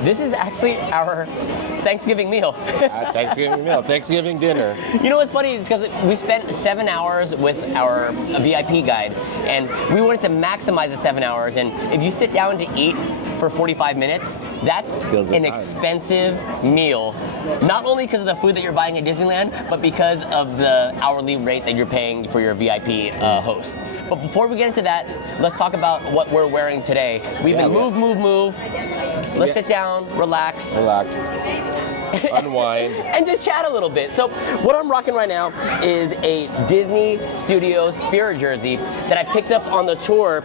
This is actually our Thanksgiving meal. Thanksgiving meal, Thanksgiving dinner. You know what's funny? Because we spent 7 hours with our VIP guide, and we wanted to maximize the 7 hours. And if you sit down to eat for 45 minutes, that's an expensive meal. Not only because of the food that you're buying at Disneyland, but because of the hourly rate that you're paying for your VIP host. But before we get into that, let's talk about what we're wearing today. We've been move. Let's sit down, relax. Unwind. And just chat a little bit. So what I'm rocking right now is a Disney Studios Spirit jersey that I picked up on the tour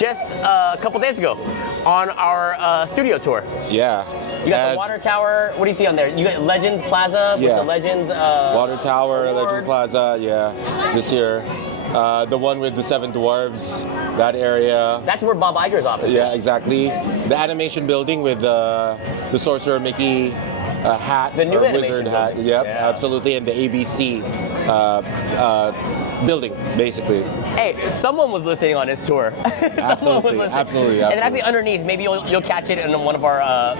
just a couple days ago on our studio tour. Yeah. You got the water tower. What do you see on there? You got Legends Plaza with the Legends water tower, award. Legends Plaza, this year. The one with the 7 dwarves, that area. That's where Bob Iger's office is. Yeah, exactly. The animation building with the Sorcerer Mickey hat. The new or animation wizard hat. building. Yep, Yeah. absolutely. And the ABC building, basically. Hey, someone was listening on this tour. Absolutely. And actually underneath, maybe you'll catch it in one of our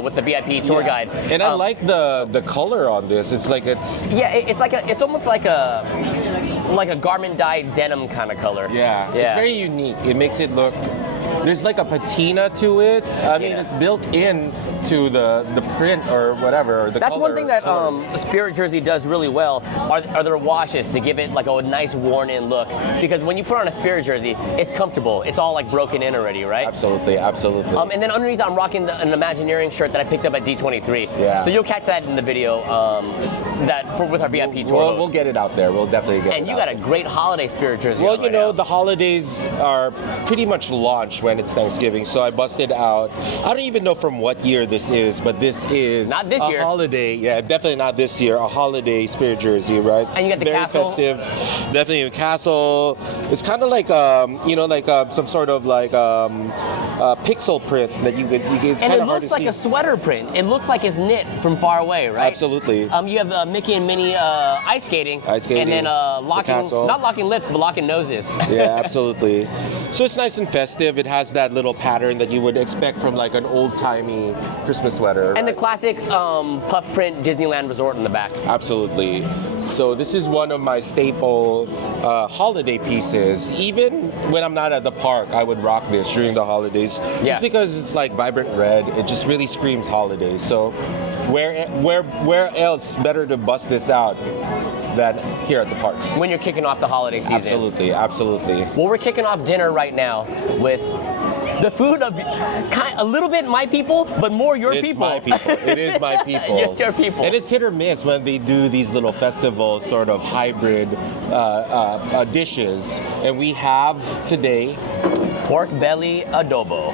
with the VIP tour guide. And I like the color on this. It's like it's almost like a garment dyed denim kind of color. Yeah, it's very unique. It makes it look. There's like a patina to it. I mean, it's built in to the print or whatever. Or the That's color. one thing that Spirit Jersey does really well are their washes to give it like a nice worn-in look. Because when you put on a Spirit Jersey, it's comfortable. It's all like broken in already, right? Absolutely. And then underneath, I'm rocking an Imagineering shirt that I picked up at D23. Yeah. So you'll catch that in the video with our VIP tour. We'll get it out there. We'll definitely get it. And you got a great holiday Spirit Jersey. Well, you know, the holidays are pretty much launched when it's Thanksgiving, so I busted out. I don't even know from what year this is, but this is not this year. Holiday. Yeah, definitely not this year. A holiday Spirit jersey, right? And you got the very castle. Festive. Definitely a castle. It's kind of like some sort of like pixel print that you could. It's and kind it of hard looks to like see. a sweater print. It looks like it's knit from far away, right? Absolutely. You have Mickey and Minnie ice skating. And then not locking lips, but locking noses. Yeah, absolutely. So it's nice and festive. It has that little pattern that you would expect from like an old-timey Christmas sweater. And the classic puff print Disneyland Resort in the back. Absolutely. So this is one of my staple holiday pieces. Even when I'm not at the park, I would rock this during the holidays. Just because it's like vibrant red, it just really screams holidays. So where else better to bust this out than here at the parks? When you're kicking off the holiday season. Absolutely. Well, we're kicking off dinner right now with the food of a little bit my people, but more your people. It's my people. It is my people. Your people. And it's hit or miss when they do these little festival sort of hybrid dishes. And we have today pork belly adobo.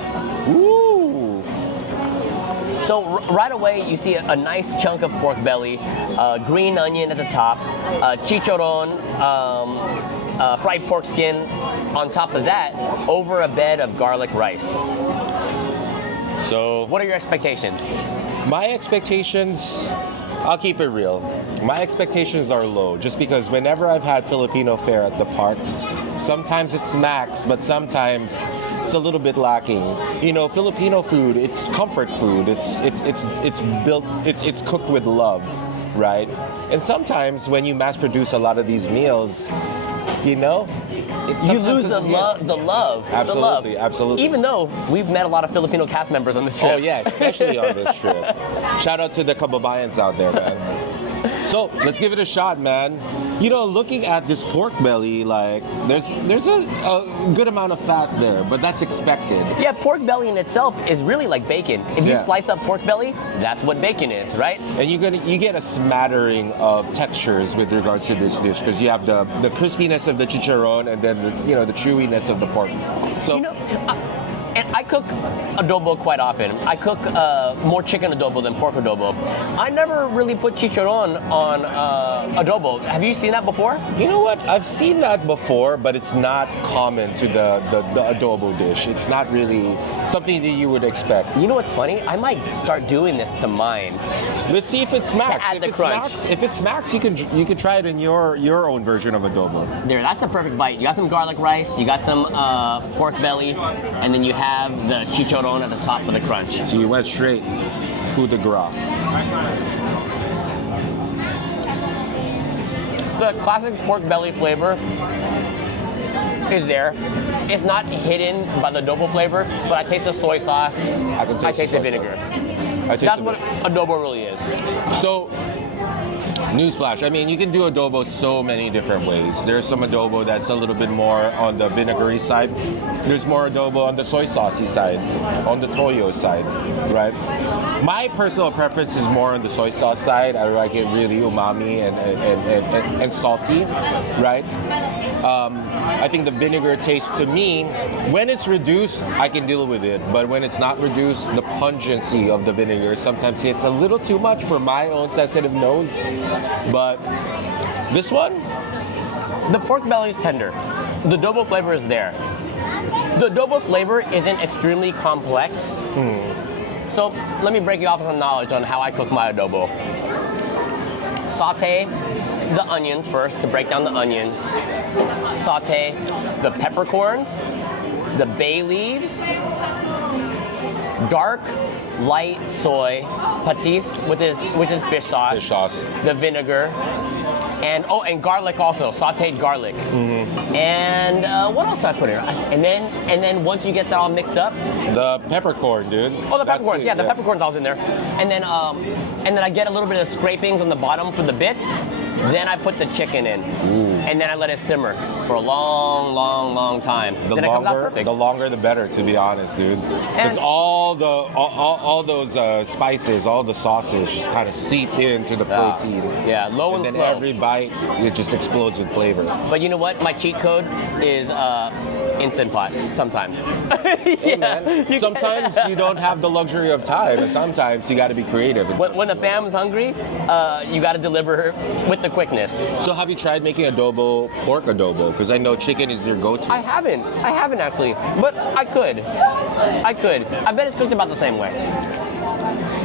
Ooh. So right away you see a nice chunk of pork belly, green onion at the top, chicharron, fried pork skin. On top of that, over a bed of garlic rice. So, what are your expectations? My expectations, I'll keep it real. My expectations are low, just because whenever I've had Filipino fare at the parks, sometimes it smacks, but sometimes it's a little bit lacking. You know, Filipino food, it's comfort food. It's cooked with love, right? And sometimes when you mass produce a lot of these meals, you know, you lose the love. Absolutely, absolutely. Even though we've met a lot of Filipino cast members on this trip. Oh yeah, especially on this trip. Shout out to the kababayans out there, man. So let's give it a shot, man. You know, looking at this pork belly, like there's a good amount of fat there, but that's expected. Yeah, pork belly in itself is really like bacon. If you slice up pork belly, that's what bacon is, right? And you get a smattering of textures with regards to this dish, because you have the crispiness of the chicharron and then the chewiness of the pork. So. And I cook adobo quite often. I cook more chicken adobo than pork adobo. I never really put chicharron on adobo. Have you seen that before? You know what? I've seen that before, but it's not common to the adobo dish. It's not really something that you would expect. You know what's funny? I might start doing this to mine. Let's see if it smacks. To add the crunch. If it smacks, you can try it in your own version of adobo. There, that's a perfect bite. You got some garlic rice, you got some pork belly, and then you have have the chicharron at the top for the crunch. So you went straight coup de grace. The classic pork belly flavor is there. It's not hidden by the adobo flavor, but I taste the soy sauce. I taste the vinegar. That's what adobo really is. So, newsflash, I mean, you can do adobo so many different ways. There's some adobo that's a little bit more on the vinegary side. There's more adobo on the soy saucy side, on the toyo side, right? My personal preference is more on the soy sauce side. I like it really umami and salty, right? I think the vinegar taste to me, when it's reduced, I can deal with it. But when it's not reduced, the pungency of the vinegar sometimes hits a little too much for my own sensitive nose. But this one, the pork belly is tender. The adobo flavor is there. The adobo flavor isn't extremely complex. So let me break you off with some knowledge on how I cook my adobo. Saute the onions first to break down the onions. Saute the peppercorns, the bay leaves, dark light soy, patis, which is fish sauce. Fish sauce. The vinegar, and garlic also, sautéed garlic. And what else did I put in? And then once you get that all mixed up, the peppercorn, dude. Oh, the peppercorns. Yeah, the peppercorns all in there. And then I get a little bit of scrapings on the bottom for the bits. Then I put the chicken in, and then I let it simmer for a long, long, long time. The then it comes out perfect. The longer, the better, to be honest, dude. Because all those spices, all the sauces, just kind of seep into the protein. Yeah, low and then slow. Every bite, it just explodes with flavor. But you know what? My cheat code is Instant Pot. Sometimes. Hey, man. Sometimes you don't have the luxury of time, and sometimes you got to be creative. When the fam's hungry, you got to deliver with the quickness. So have you tried making adobo, pork adobo? Because I know chicken is your go-to. I haven't actually, but I could. I bet it's cooked about the same way.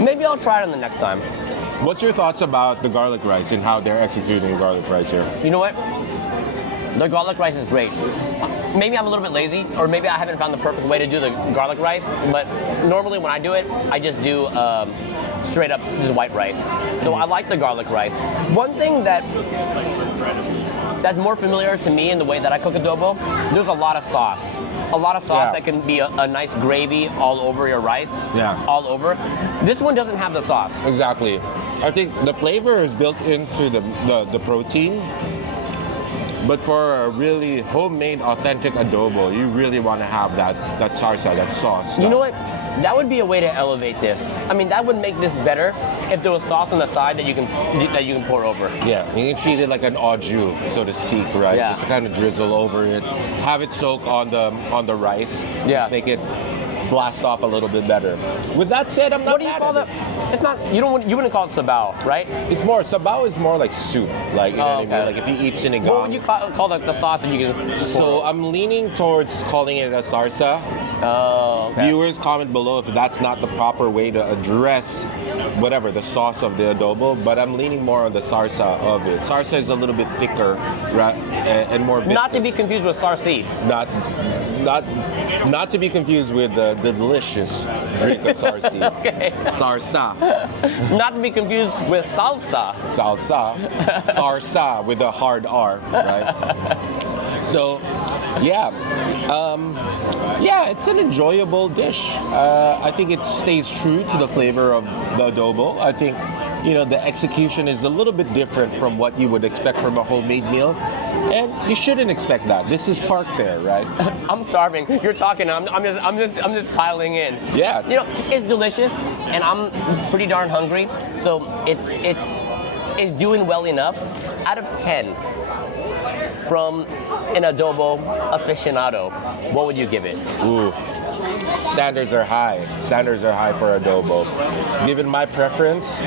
Maybe I'll try it on the next time. What's your thoughts about the garlic rice and how they're executing the garlic rice here? You know what? The garlic rice is great. Maybe I'm a little bit lazy, or maybe I haven't found the perfect way to do the garlic rice, but normally when I do it, I just do straight up just white rice. So I like the garlic rice. One thing that's more familiar to me in the way that I cook adobo, there's a lot of sauce. A lot of sauce that can be a nice gravy all over your rice. Yeah. All over. This one doesn't have the sauce. Exactly. I think the flavor is built into the protein. But for a really homemade, authentic adobo, you really want to have that salsa, that sauce. You know what? That would be a way to elevate this. I mean, that would make this better if there was sauce on the side that you can pour over. Yeah, you can treat it like an au jus, so to speak, right? Yeah. Just to kind of drizzle over it, have it soak on the rice. Yeah. Just make it blast off a little bit better. With that said, I'm not. What do you call that? It's not. You wouldn't call it sabao, right? It's more sabao is more like soup, like you know what I mean. Like if you eat sinigang. What would you call the sauce that you can? So I'm leaning towards calling it a sarsa. Oh, okay. Viewers, comment below if that's not the proper way to address whatever the sauce of the adobo, but I'm leaning more on the sarsa of it. Sarsa is a little bit thicker, right, and more viscous. Not to be confused with sarsi. Not to be confused with the delicious drink of sarsi. Okay. Sarsa. Not to be confused with salsa. Salsa. Sarsa with a hard R, right? So, yeah. It's an enjoyable dish. I think it stays true to the flavor of the adobo. I think, the execution is a little bit different from what you would expect from a homemade meal. And you shouldn't expect that. This is park fare, right? I'm starving. You're talking. I'm just piling in. Yeah. It's delicious, and I'm pretty darn hungry. So it's doing well enough. Out of 10, from an adobo aficionado, what would you give it? Ooh. Standards are high. Standards are high for adobo. Given my preference,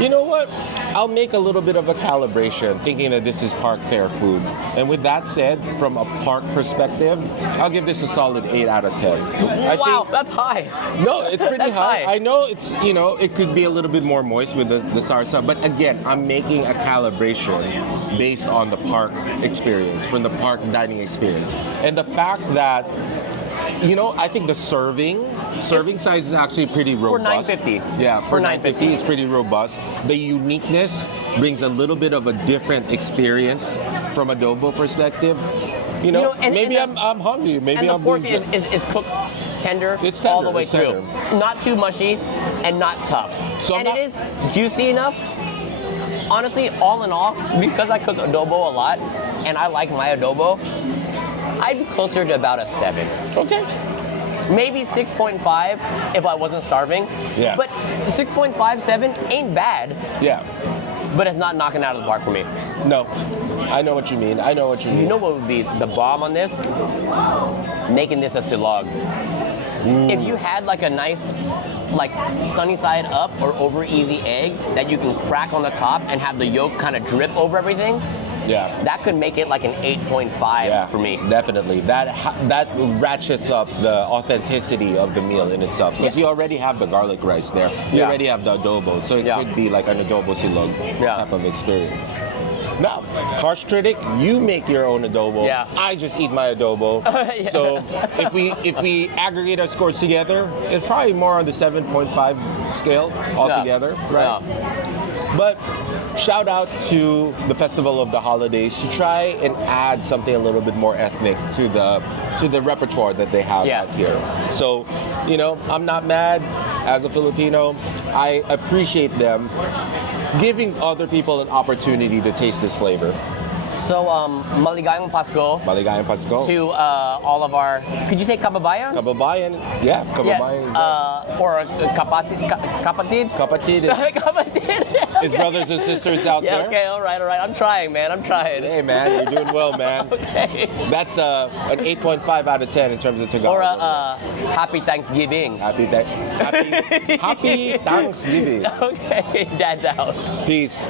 you know what? I'll make a little bit of a calibration, thinking that this is park fare food. And with that said, from a park perspective, I'll give this a solid 8 out of 10. Wow, that's high. No, it's pretty That's high. I know it's, it could be a little bit more moist with the sarsa, but again, I'm making a calibration based on the park experience, from the park dining experience. And the fact that You know, I think the serving size is actually pretty robust. For $9.50. Yeah, for $9.50 it's pretty robust. The uniqueness brings a little bit of a different experience from adobo perspective. You know, maybe I'm hungry. Maybe and I'm the pork being is cooked tender, It's all tender, the way it's through. tender. Not too mushy and not tough. So and it is juicy enough. Honestly, all in all, because I cook adobo a lot and I like my adobo, I'd be closer to about a 7. Okay. Maybe 6.5 if I wasn't starving. Yeah. But 6.5, 7 ain't bad, Yeah. but it's not knocking out of the park for me. No. I know what you mean. You know what would be the bomb on this? Making this a silog. If you had like a nice, like sunny side up or over easy egg that you can crack on the top and have the yolk kind of drip over everything, Yeah. that could make it like an 8.5 for me. Definitely. That ratchets up the authenticity of the meal in itself because you already have the garlic rice there. You already have the adobo, so it could be like an adobo silog type of experience. Now, harsh critic, you make your own adobo. Yeah. I just eat my adobo. So if we aggregate our scores together, it's probably more on the 7.5 scale altogether, right? Yeah. But shout out to the Festival of the Holidays to try and add something a little bit more ethnic to the repertoire that they have out here. So, you know, I'm not mad as a Filipino. I appreciate them giving other people an opportunity to taste this flavor. So, maligayang Pasko Maligayang Pasko. to all of our, could you say kababayan? Kababayan. Yeah, kababayan is or kapatid? kapatid. Kapatid. His brothers and sisters out there. Okay, all right. I'm trying, man. I'm trying. Hey, man, you're doing well, man. Okay. That's an 8.5 out of 10 in terms of Tagalog. Or happy Thanksgiving. Happy Thanksgiving. Okay, Dad's out. Peace.